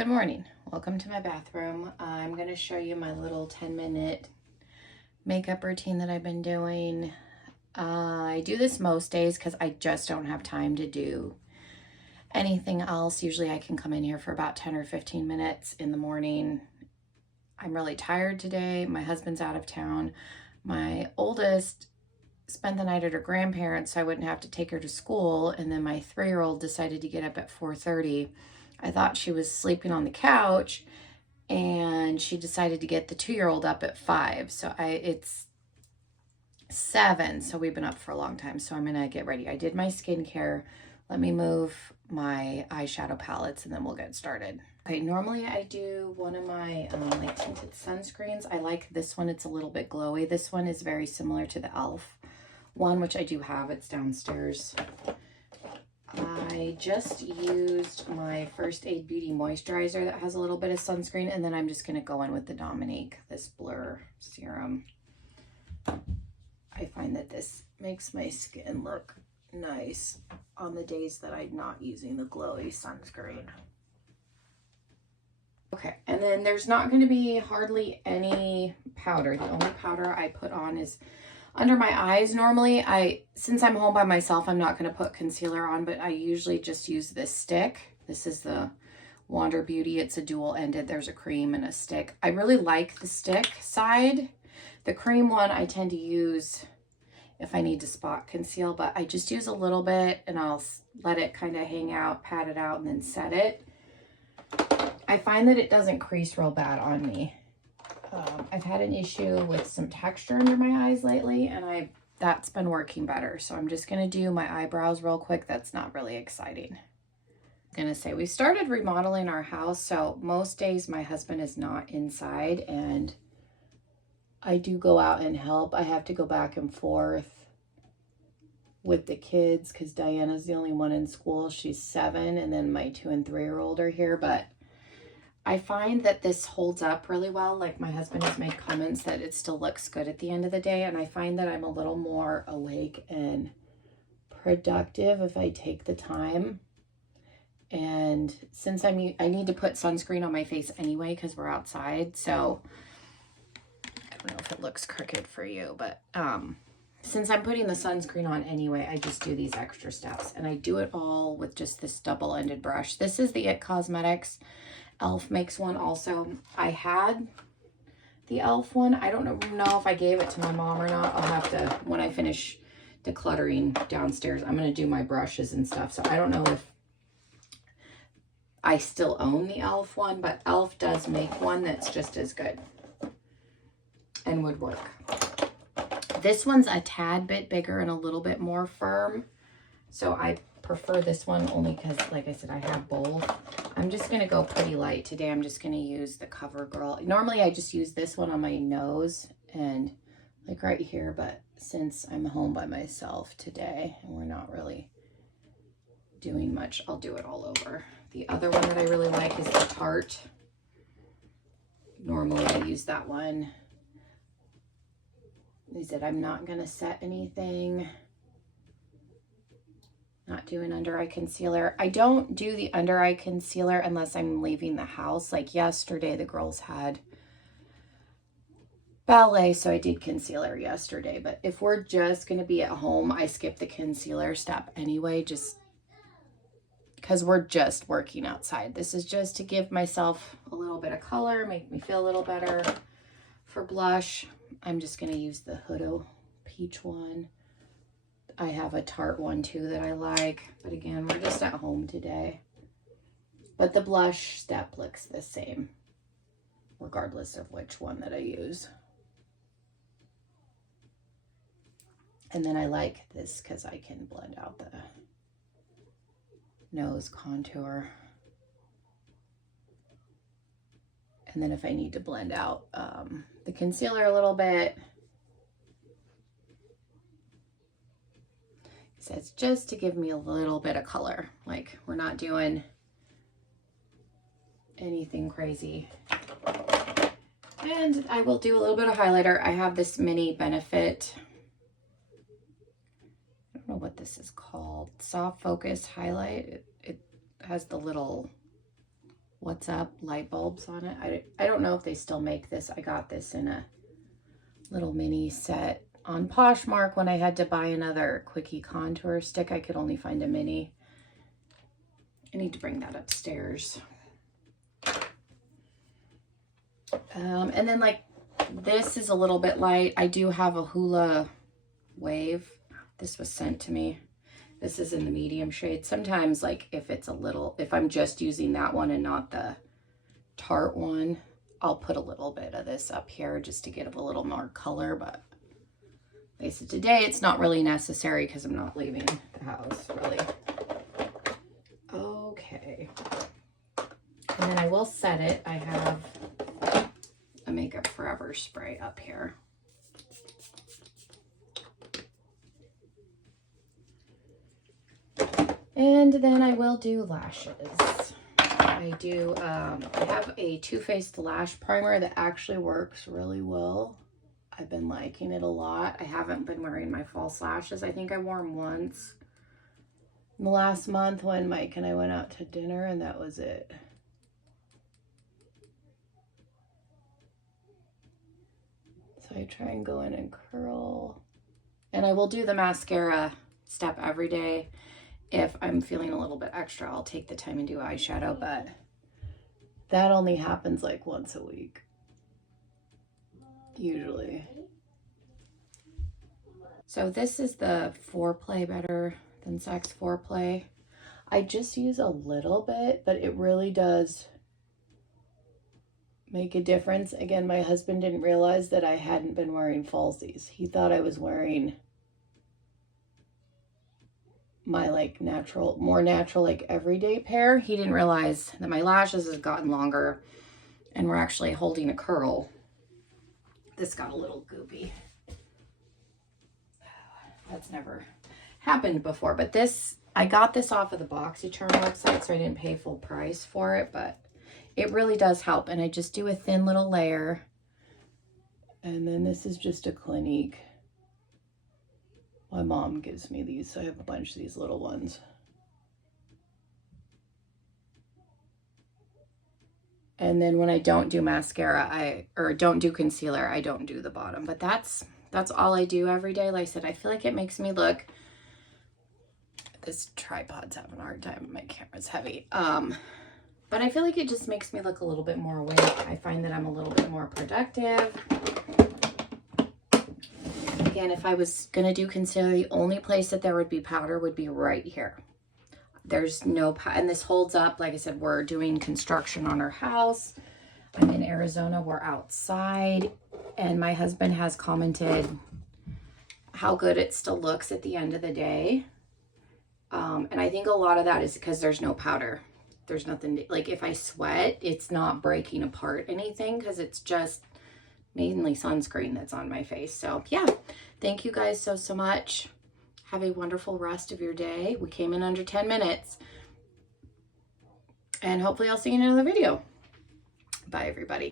Good morning. Welcome to my bathroom. I'm going to show you my little 10-minute makeup routine that I've been doing. I do this most days because I just don't have time to do anything else. Usually I can come in here for about 10 or 15 minutes in the morning. I'm really tired today. My husband's out of town. My oldest spent the night at her grandparents so I wouldn't have to take her to school, and then my 3-year-old decided to get up at 4:30. I thought she was sleeping on the couch, and she decided to get the 2-year-old up at 5. So it's 7, so we've been up for a long time. So I'm gonna get ready. I did my skincare. Let me move my eyeshadow palettes and then we'll get started. Okay, normally I do one of my like tinted sunscreens. I like this one. It's a little bit glowy. This one is very similar to the e.l.f. one, which I do have. It's downstairs. I just used my First Aid Beauty moisturizer that has a little bit of sunscreen, and then I'm just going to go in with the Dominique, this Blur serum. I find that this makes my skin look nice on the days that I'm not using the glowy sunscreen. Okay, and then there's not going to be hardly any powder. The only powder I put on is under my eyes. Normally, since I'm home by myself, I'm not going to put concealer on, but I usually just use this stick. This is the Wander Beauty. It's a dual-ended. There's a cream and a stick. I really like the stick side. The cream one I tend to use if I need to spot conceal, but I just use a little bit and I'll let it kind of hang out, pat it out, and then set it. I find that it doesn't crease real bad on me. I've had an issue with some texture under my eyes lately, and that's been working better. So I'm just going to do my eyebrows real quick. That's not really exciting. I'm going to say we started remodeling our house, so most days my husband is not inside, and I do go out and help. I have to go back and forth with the kids because Diana's the only one in school. She's 7, and then my 2- and 3-year-old are here, but I find that this holds up really well. Like, my husband has made comments that it still looks good at the end of the day, and I find that I'm a little more awake and productive if I take the time. And since I need to put sunscreen on my face anyway because we're outside, so I don't know if it looks crooked for you, but since I'm putting the sunscreen on anyway, I just do these extra steps, and I do it all with just this double-ended brush. This is the IT Cosmetics. e.l.f. makes one also. I had the e.l.f. one. I don't know if I gave it to my mom or not. I'll have to, when I finish decluttering downstairs, I'm going to do my brushes and stuff. So I don't know if I still own the e.l.f. one, but e.l.f. does make one that's just as good and would work. This one's a tad bit bigger and a little bit more firm. So I prefer this one only because, like I said, I have both. I'm just going to go pretty light today. I'm just going to use the CoverGirl. Normally, I just use this one on my nose and like right here, but since I'm home by myself today and we're not really doing much, I'll do it all over. The other one that I really like is the Tarte. Normally, I use that one. They said I'm not going to set anything. Not doing under eye concealer. I don't do the under eye concealer unless I'm leaving the house. Like yesterday, the girls had ballet, so I did concealer yesterday. But if we're just going to be at home, I skip the concealer step anyway, just because we're just working outside. This is just to give myself a little bit of color, make me feel a little better. For blush, I'm just going to use the Huda Peach one. I have a Tarte one too that I like, but again, we're just at home today. But the blush step looks the same, regardless of which one that I use. And then I like this because I can blend out the nose contour. And then if I need to blend out the concealer a little bit, so it's just to give me a little bit of color. Like, we're not doing anything crazy. And I will do a little bit of highlighter. I have this mini Benefit, I don't know what this is called, soft focus highlight. It has the little What's Up light bulbs on it. I don't know if they still make this. I got this in a little mini set on Poshmark when I had to buy another Quickie contour stick. I could only find a mini. I need to bring that upstairs. And then like this is a little bit light. I do have a Hula Wave. This was sent to me. This is in the medium shade. Sometimes like if I'm just using that one and not the Tarte one, I'll put a little bit of this up here just to get a little more color, but like I said, today it's not really necessary because I'm not leaving the house really. Okay. And then I will set it. I have a Makeup Forever spray up here. And then I will do lashes. I have a Too Faced lash primer that actually works really well. I've been liking it a lot. I haven't been wearing my false lashes. I think I wore them once in the last month when Mike and I went out to dinner, and that was it. So I try and go in and curl. And I will do the mascara step every day. If I'm feeling a little bit extra, I'll take the time and do eyeshadow, but that only happens like once a week, usually. So this is the Foreplay Better Than Sex Foreplay. I just use a little bit, but it really does make a difference. Again, my husband didn't realize that I hadn't been wearing falsies. He thought I was wearing my like more natural like everyday pair. He didn't realize that my lashes has gotten longer and we're actually holding a curl. This got a little goopy. That's never happened before, but this, I got this off of the BoxyCharm website, so I didn't pay full price for it, but it really does help. And I just do a thin little layer. And then this is just a Clinique. My mom gives me these, so I have a bunch of these little ones. And then when I don't do mascara, or don't do concealer, I don't do the bottom. But that's all I do every day. Like I said, I feel like it makes me look, this tripod's having a hard time, my camera's heavy. But I feel like it just makes me look a little bit more awake. I find that I'm a little bit more productive. Again, if I was gonna do concealer, the only place that there would be powder would be right here. There's no and this holds up. Like I said, we're doing construction on our house. I'm in Arizona, we're outside, and my husband has commented how good it still looks at the end of the day. And I think a lot of that is because there's no powder. There's nothing, like if I sweat, it's not breaking apart anything because it's just mainly sunscreen that's on my face. So yeah, thank you guys so much. Have a wonderful rest of your day. We came in under 10 minutes. And hopefully I'll see you in another video. Bye everybody.